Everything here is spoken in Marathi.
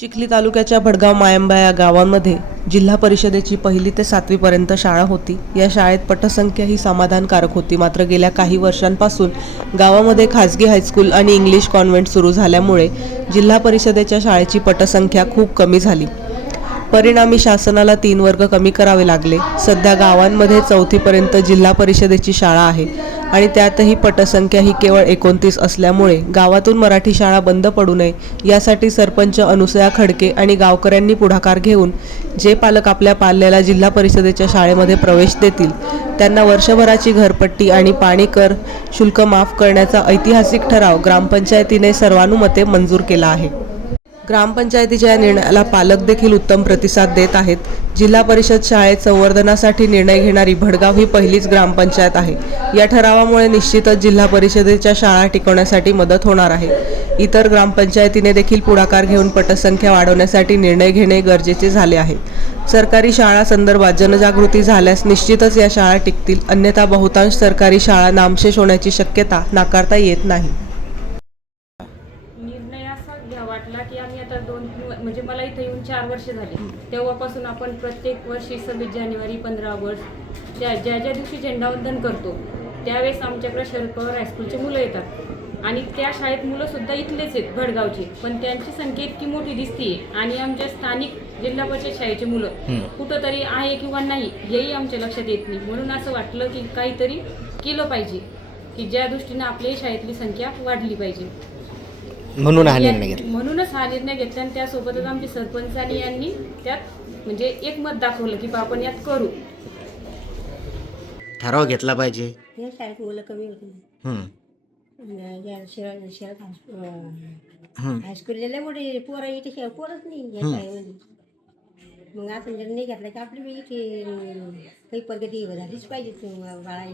चिखली तालुक्याच्या भडगाव मायंबा या गावामध्ये जिल्हा परिषदेची पहिली ते सातवीपर्यंत शाळा होती. या शाळेत पटसंख्या ही समाधानकारक होती. मात्र गेल्या काही वर्षांपासून गावामध्ये खाजगी हायस्कूल आणि इंग्लिश कॉन्व्हेंट सुरू झाल्यामुळे जिल्हा परिषदेच्या शाळेची पटसंख्या खूप कमी झाली. परिणामी शासनाला तीन वर्ग कमी करावे लागले. सध्या गावांमध्ये चौथीपर्यंत जिल्हा परिषदेची शाळा आहे. आणि त्यातही पटसंख्या ही केवळ एकोणतीस असल्यामुळे गावातून मराठी शाळा बंद पडू नये यासाठी सरपंच अनुसया खडके आणि गावकऱ्यांनी पुढाकार घेऊन जे पालक आपल्या पाल्याला जिल्हा परिषदेच्या शाळेमध्ये प्रवेश देतील त्यांना वर्षभराची घरपट्टी आणि पाणी कर शुल्क माफ करण्याचा ऐतिहासिक ठराव ग्रामपंचायतीने सर्वानुमते मंजूर केला आहे. ग्रामपंचायतीच्या या निर्णयाला पालक देखील उत्तम प्रतिसाद देत आहेत जिल्हा परिषद शाळेत संवर्धनासाठी निर्णय घेणारी भडगाव ही पहिलीच ग्रामपंचायत आहे. या ठरावामुळे निश्चितच जिल्हा परिषदेच्या शाळा टिकवण्यासाठी मदत होणार आहे. इतर ग्रामपंचायतीने देखील पुढाकार घेऊन पटसंख्या वाढवण्यासाठी निर्णय घेणे गरजेचे झाले आहे. सरकारी शाळा संदर्भात जनजागृती झाल्यास निश्चितच या शाळा टिकतील अन्यथा बहुतांश सरकारी शाळा नामशेष होण्याची शक्यता नाकारता येत नाही. निर्णय असा घ्या. वाटला की आम्ही आता दोन म्हणजे मला इथं येऊन चार वर्ष झाले. तेव्हापासून आपण प्रत्येक वर्षी सव्वीस जानेवारी पंधरा ऑगस्ट ज्या ज्या ज्या दिवशी झेंडावंदन करतो त्यावेळेस आमच्याकडे शरद पवार हायस्कूलची मुलं येतात. आणि त्या शाळेत मुलं सुद्धा इथलेच आहेत भडगावची. पण त्यांची संख्या इतकी मोठी दिसतीये. आणि आमच्या स्थानिक जिल्हा परिषद शाळेची मुलं कुठंतरी आहे किंवा नाही हेही आमच्या लक्षात येत नाही. म्हणून असं वाटलं की काहीतरी केलं पाहिजे की ज्या दृष्टीनं आपल्याही शाळेतली संख्या वाढली पाहिजे. म्हणून हा निर्णय घेतला. म्हणूनच हा निर्णय घेतला आणि त्यासोबतच आमचे सरपंचांनी यांनी त्यात म्हणजे एक मत दाखवलं की बा आपण यात करू. ठराव घेतला पाहिजे. या शाळेत मुलं कमी होती. हम्म, आणि या शहरात शहरात हायस्कूल हम्म. लय मोठे पोरं इथे शहर पोरच नाही या शाळेमध्ये. मग आता निर्णय घेतला की आपली बी इथे अं, काही प्रगती झालीच पाहिजे बाळा